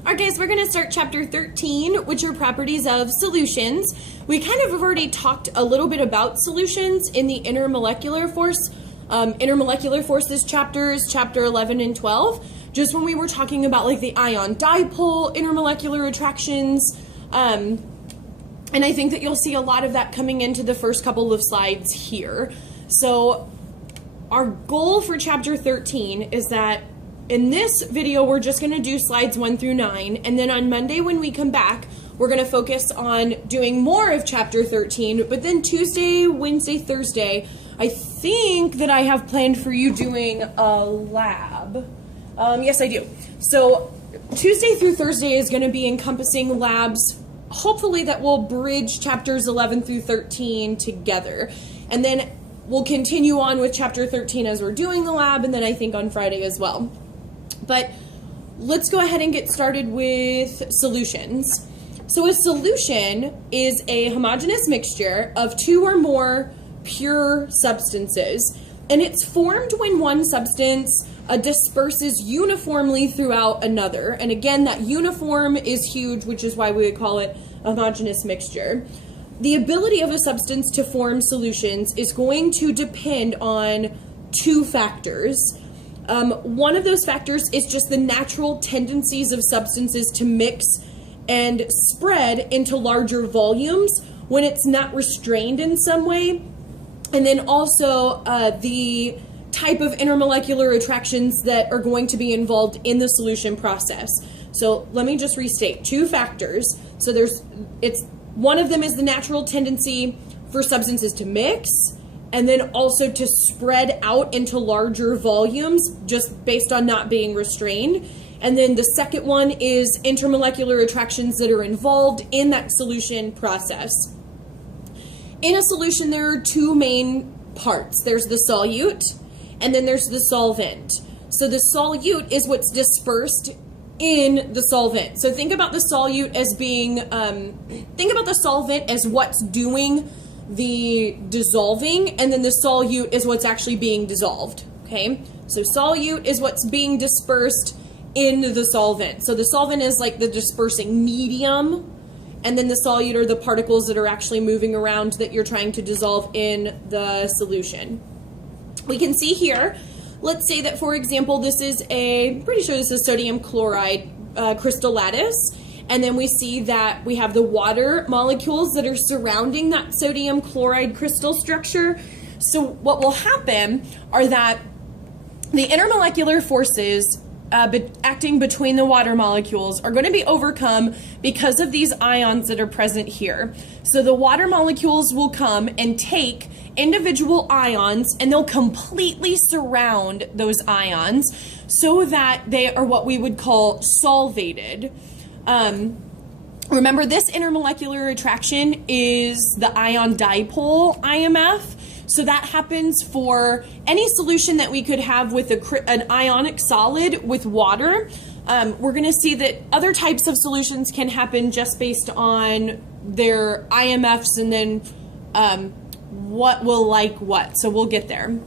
Alright guys, we're going to start chapter 13, which are properties of solutions. We kind of have already talked a little bit about solutions in the intermolecular forces chapters, chapter 11 and 12, just when we were talking about like the ion dipole, intermolecular attractions, and I think that you'll see a lot of that coming into the first couple of slides here. So our goal for chapter 13 is that in this video, we're just going to do slides 1 through 9, and then on Monday when we come back, we're going to focus on doing more of chapter 13, but then Tuesday, Wednesday, Thursday, I think that I have planned for you doing a lab. Yes, I do. So Tuesday through Thursday is going to be encompassing labs, hopefully that will bridge chapters 11 through 13 together, and then we'll continue on with chapter 13 as we're doing the lab, and then I think on Friday as well. But let's go ahead and get started with solutions. So a solution is a homogeneous mixture of two or more pure substances, and it's formed when one substance disperses uniformly throughout another. And again, that uniform is huge, which is why we would call it a homogeneous mixture. The ability of a substance to form solutions is going to depend on two factors. One of those factors is just the natural tendencies of substances to mix and spread into larger volumes when it's not restrained in some way. And then also the type of intermolecular attractions that are going to be involved in the solution process. So let me just restate two factors. So one of them is the natural tendency for substances to mix, and then also to spread out into larger volumes just based on not being restrained. And then the second one is intermolecular attractions that are involved in that solution process. In a solution, there are two main parts. There's the solute, and then there's the solvent. So the solute is what's dispersed in the solvent. So think about the solute as being, think about the solvent as what's doing the dissolving, and then the solute is what's actually being dissolved, okay? So solute is what's being dispersed in the solvent. So the solvent is like the dispersing medium, and then the solute are the particles that are actually moving around that you're trying to dissolve in the solution. We can see here, let's say that, for example, this is pretty sure this is sodium chloride crystal lattice. And then we see that we have the water molecules that are surrounding that sodium chloride crystal structure. So what will happen are that the intermolecular forces acting between the water molecules are going to be overcome because of these ions that are present here. So the water molecules will come and take individual ions, and they'll completely surround those ions so that they are what we would call solvated. Remember, this intermolecular attraction is the ion dipole, IMF. So that happens for any solution that we could have with an ionic solid with water. We're going to see that other types of solutions can happen just based on their IMFs and then what will like what. So we'll get there.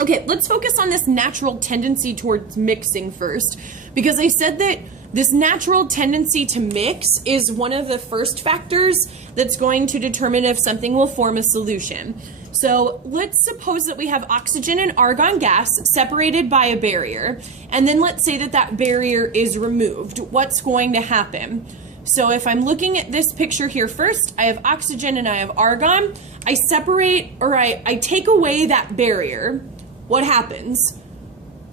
Okay, let's focus on this natural tendency towards mixing first, because I said that this natural tendency to mix is one of the first factors that's going to determine if something will form a solution. So let's suppose that we have oxygen and argon gas separated by a barrier, and then let's say that that barrier is removed. What's going to happen? So if I'm looking at this picture here first, I have oxygen and I have argon. I separate, or I take away that barrier. What happens?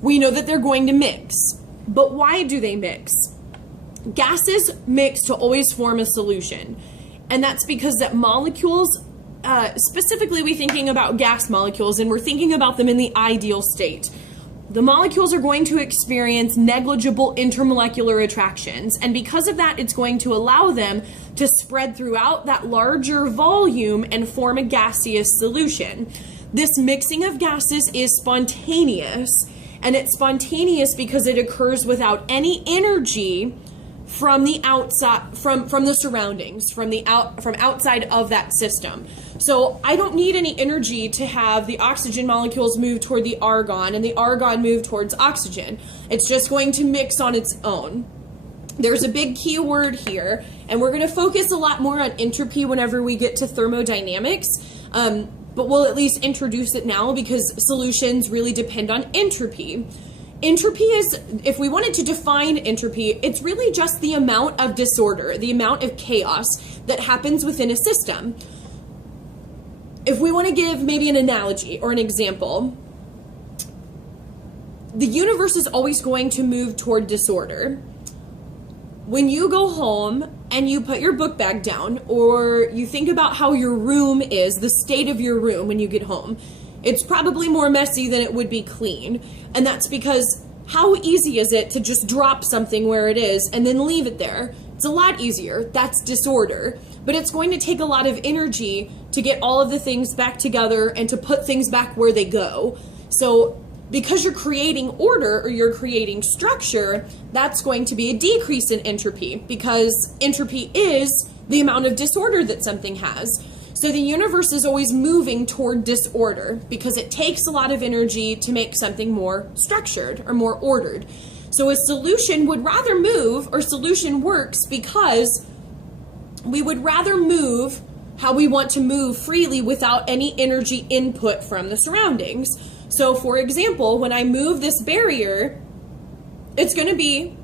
We know that they're going to mix. But why do they mix? Gases mix to always form a solution. And that's because that molecules, specifically we're thinking about gas molecules, and we're thinking about them in the ideal state. The molecules are going to experience negligible intermolecular attractions. And because of that, it's going to allow them to spread throughout that larger volume and form a gaseous solution. This mixing of gases is spontaneous. And it's spontaneous because it occurs without any energy from the outside, from the surroundings, from outside of that system. So I don't need any energy to have the oxygen molecules move toward the argon and the argon move towards oxygen. It's just going to mix on its own. there's a big key word here, and we're going to focus a lot more on entropy whenever we get to thermodynamics, but we'll at least introduce it now because solutions really depend on entropy. Entropy is, if we wanted to define entropy, it's really just the amount of disorder, the amount of chaos that happens within a system. If we want to give maybe an analogy or an example, the universe is always going to move toward disorder. When you go home and you put your book bag down, or you think about how your room is, the state of your room when you get home, it's probably more messy than it would be clean. And that's because how easy is it to just drop something where it is and then leave it there? It's a lot easier. That's disorder. But it's going to take a lot of energy to get all of the things back together and to put things back where they go. So because you're creating order or you're creating structure, that's going to be a decrease in entropy because entropy is the amount of disorder that something has. So the universe is always moving toward disorder because it takes a lot of energy to make something more structured or more ordered. So a solution would rather move, or solution works because we would rather move how we want to move freely without any energy input from the surroundings. So for example, when I move this barrier, it's going to be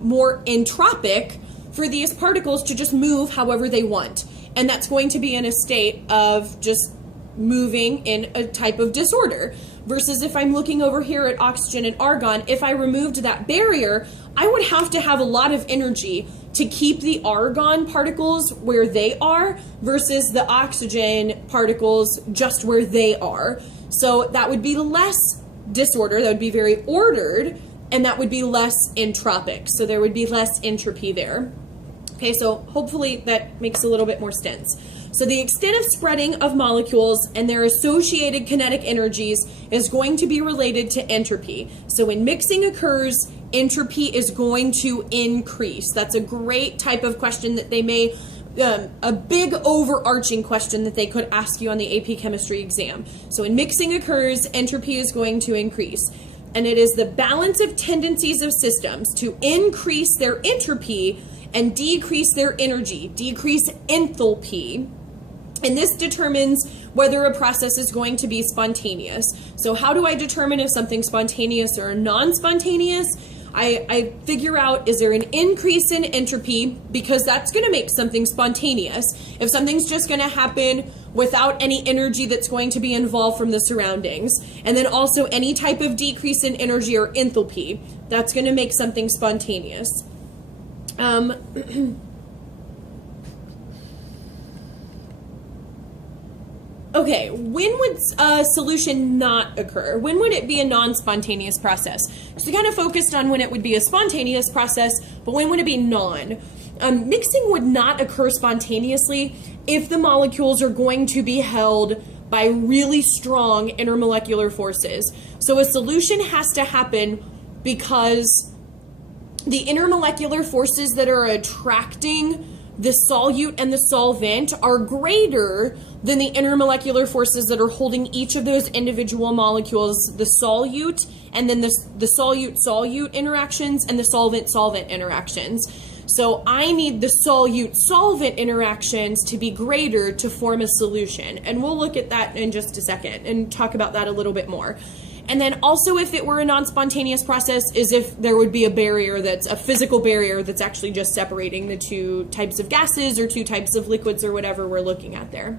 more entropic for these particles to just move however they want. And that's going to be in a state of just moving in a type of disorder. Versus if I'm looking over here at oxygen and argon, if I removed that barrier, I would have to have a lot of energy to keep the argon particles where they are versus the oxygen particles just where they are. So that would be less disorder, that would be very ordered, and that would be less entropic. So there would be less entropy there. Okay, so hopefully that makes a little bit more sense. So the extent of spreading of molecules and their associated kinetic energies is going to be related to entropy. So when mixing occurs, entropy is going to increase. That's a great type of question that they may, a big overarching question that they could ask you on the AP chemistry exam. So when mixing occurs, entropy is going to increase. And it is the balance of tendencies of systems to increase their entropy and decrease their energy, decrease enthalpy. And this determines whether a process is going to be spontaneous. So how do I determine if something's spontaneous or non-spontaneous? I figure out, is there an increase in entropy? Because that's going to make something spontaneous. If something's just going to happen without any energy that's going to be involved from the surroundings, and then also any type of decrease in energy or enthalpy, that's going to make something spontaneous. Okay, when would a solution not occur? When would it be a non-spontaneous process? So we kind of focused on when it would be a spontaneous process, but when would it be non? Mixing would not occur spontaneously if the molecules are going to be held by really strong intermolecular forces. So a solution has to happen because the intermolecular forces that are attracting the solute and the solvent are greater than the intermolecular forces that are holding each of those individual molecules, the solute, and then the solute-solute interactions and the solvent-solvent interactions. So I need the solute-solvent interactions to be greater to form a solution. And we'll look at that in just a second and talk about that a little bit more. And then also, if it were a non-spontaneous process, is if there would be a barrier that's a physical barrier that's actually just separating the two types of gases or two types of liquids or whatever we're looking at there.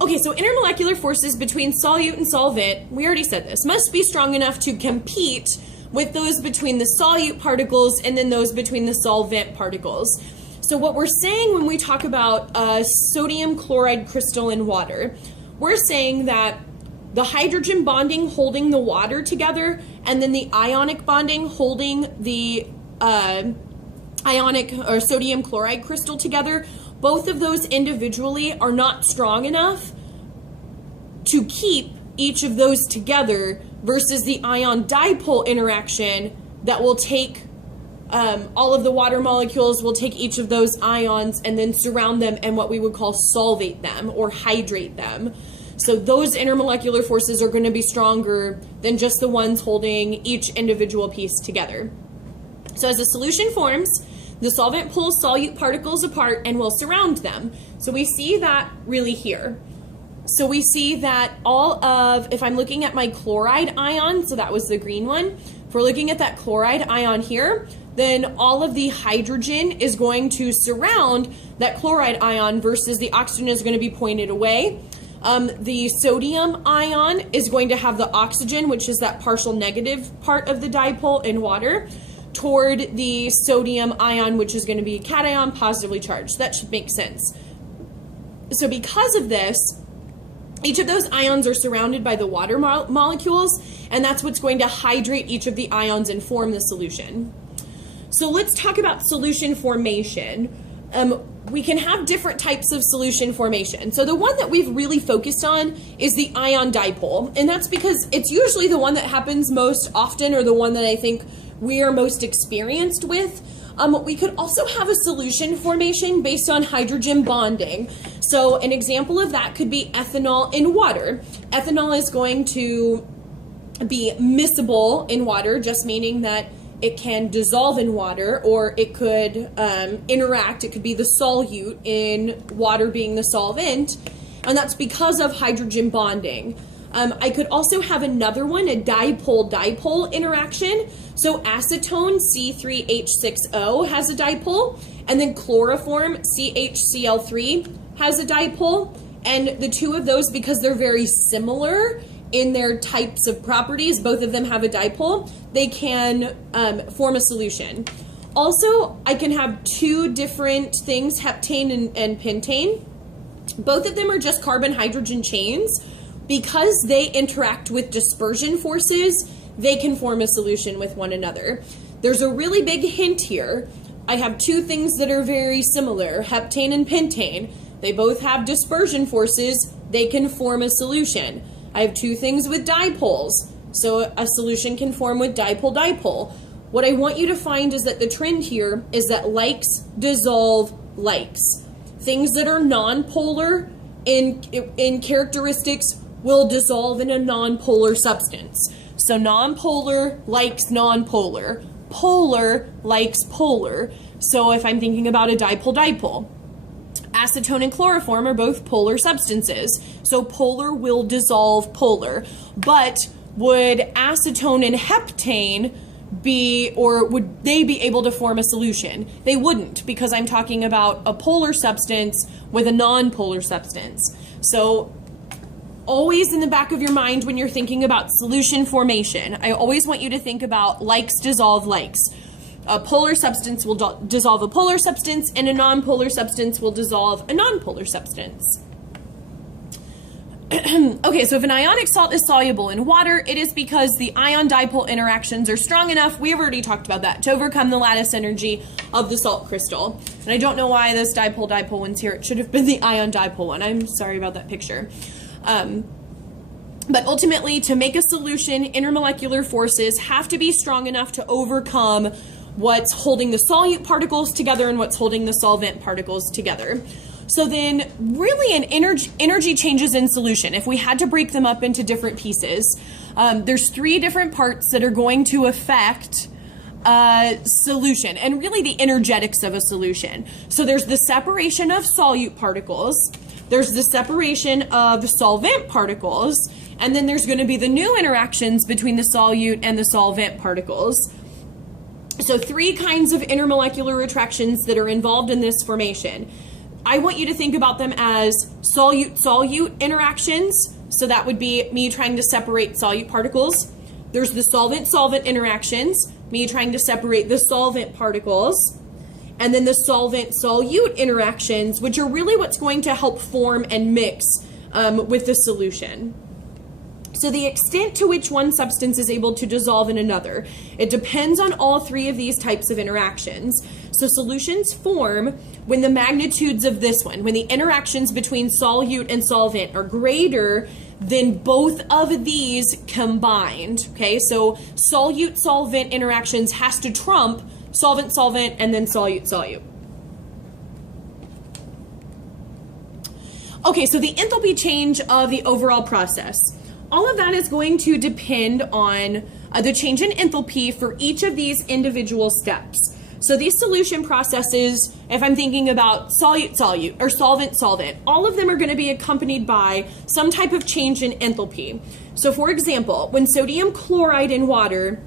Okay, so intermolecular forces between solute and solvent, we already said this, must be strong enough to compete with those between the solute particles and then those between the solvent particles. So what we're saying when we talk about sodium chloride crystal in water, we're saying that the hydrogen bonding holding the water together and then the ionic bonding holding the ionic or sodium chloride crystal together, both of those individually are not strong enough to keep each of those together versus the ion dipole interaction that will take all of the water molecules, will take each of those ions and then surround them and what we would call solvate them or hydrate them. So those intermolecular forces are going to be stronger than just the ones holding each individual piece together. So as a solution forms, the solvent pulls solute particles apart and will surround them. So we see that really here. So we see that if I'm looking at my chloride ion, so that was the green one, if we're looking at that chloride ion here, then all of the hydrogen is going to surround that chloride ion versus the oxygen is going to be pointed away. The sodium ion is going to have the oxygen, which is that partial negative part of the dipole in water, toward the sodium ion, which is going to be cation, positively charged. That should make sense. So because of this, each of those ions are surrounded by the water molecules, and that's what's going to hydrate each of the ions and form the solution. So let's talk about solution formation. We can have different types of solution formation. So the one that we've really focused on is the ion dipole, and that's because it's usually the one that happens most often, or the one that I think we are most experienced with. We could also have a solution formation based on hydrogen bonding. So an example of that could be ethanol in water. Ethanol is going to be miscible in water, just meaning that it can dissolve in water, or it could interact. It could be the solute in water being the solvent, and that's because of hydrogen bonding. I could also have another one, a dipole-dipole interaction. So acetone C3H6O has a dipole, and then chloroform CHCl3 has a dipole. And the two of those, because they're very similar in their types of properties, both of them have a dipole, they can form a solution. Also, I can have two different things, heptane and pentane. Both of them are just carbon-hydrogen chains. Because they interact with dispersion forces, they can form a solution with one another. There's a really big hint here. I have two things that are very similar, heptane and pentane. They both have dispersion forces. They can form a solution. I have two things with dipoles. So a solution can form with dipole-dipole. What I want you to find is that the trend here is that likes dissolve likes. Things that are non-polar in characteristics will dissolve in a non-polar substance. So non-polar likes non-polar. Polar likes polar. So if I'm thinking about a dipole-dipole, acetone and chloroform are both polar substances. So polar will dissolve polar. But would acetone and heptane be, or would they be able to form a solution? They wouldn't, because I'm talking about a polar substance with a non-polar substance. So always in the back of your mind when you're thinking about solution formation, I always want you to think about likes dissolve likes. A polar substance will dissolve a polar substance, and a non-polar substance will dissolve a non-polar substance. Okay, so if an ionic salt is soluble in water, it is because the ion-dipole interactions are strong enough, we've already talked about that, to overcome the lattice energy of the salt crystal. And I don't know why this dipole-dipole one's here. It should have been the ion-dipole one. I'm sorry about that picture. But ultimately, to make a solution, intermolecular forces have to be strong enough to overcome what's holding the solute particles together and what's holding the solvent particles together. So then, really, an energy changes in solution. If we had to break them up into different pieces, there's three different parts that are going to affect solution, and really the energetics of a solution. So there's the separation of solute particles, there's the separation of solvent particles, and then there's going to be the new interactions between the solute and the solvent particles. So three kinds of intermolecular attractions that are involved in this formation. I want you to think about them as solute-solute interactions. So that would be me trying to separate solute particles. There's the solvent-solvent interactions, me trying to separate the solvent particles. And then the solvent-solute interactions, which are really what's going to help form and mix with the solution. So the extent to which one substance is able to dissolve in another, it depends on all three of these types of interactions. So solutions form when the magnitudes of this one, when the interactions between solute and solvent are greater than both of these combined. Okay, so solute-solvent interactions has to trump solvent-solvent and then solute-solute. Okay, so the enthalpy change of the overall process. All of that is going to depend on the change in enthalpy for each of these individual steps. So these solution processes, if I'm thinking about solute-solute or solvent-solvent, all of them are going to be accompanied by some type of change in enthalpy. So for example, when sodium chloride in water,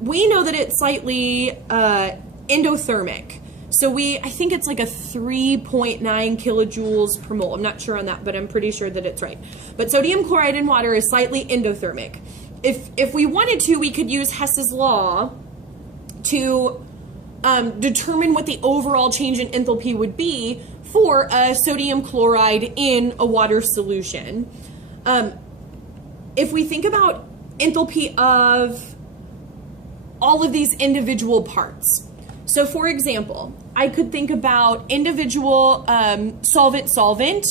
we know that it's slightly endothermic. So I think it's like a 3.9 kilojoules per mole. I'm not sure on that, but I'm pretty sure that it's right. But sodium chloride in water is slightly endothermic. If we wanted to, we could use Hess's law to determine what the overall change in enthalpy would be for a sodium chloride in a water solution. If we think about enthalpy of all of these individual parts, so for example, I could think about individual solvent-solvent.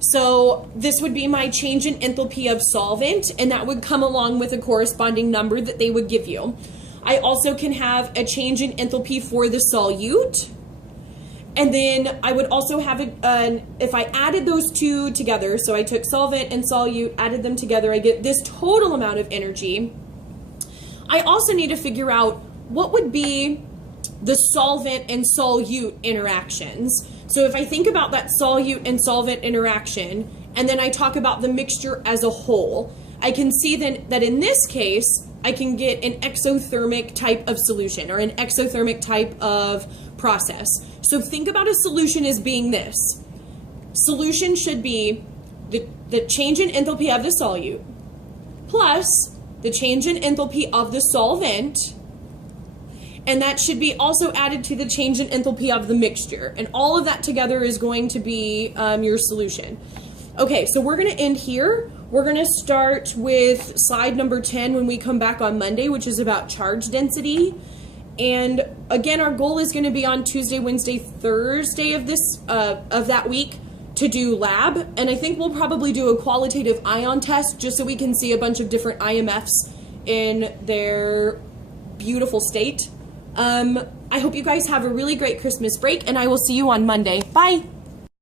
So this would be my change in enthalpy of solvent, and that would come along with a corresponding number that they would give you. I also can have a change in enthalpy for the solute. And then I would also have if I added those two together, so I took solvent and solute, added them together, I get this total amount of energy. I also need to figure out what would be the solvent and solute interactions. So if I think about that solute and solvent interaction, and then I talk about the mixture as a whole, I can see then that in this case, I can get an exothermic type of solution or an exothermic type of process. So think about a solution as being this. Solution should be the change in enthalpy of the solute plus the change in enthalpy of the solvent, and that should be also added to the change in enthalpy of the mixture. And all of that together is going to be your solution. Okay, so we're going to end here. We're going to start with slide number 10 when we come back on Monday, which is about charge density. And again, our goal is going to be on Tuesday, Wednesday, Thursday of that week to do lab. And I think we'll probably do a qualitative ion test just so we can see a bunch of different IMFs in their beautiful state. I hope you guys have a really great Christmas break, and I will see you on Monday. Bye.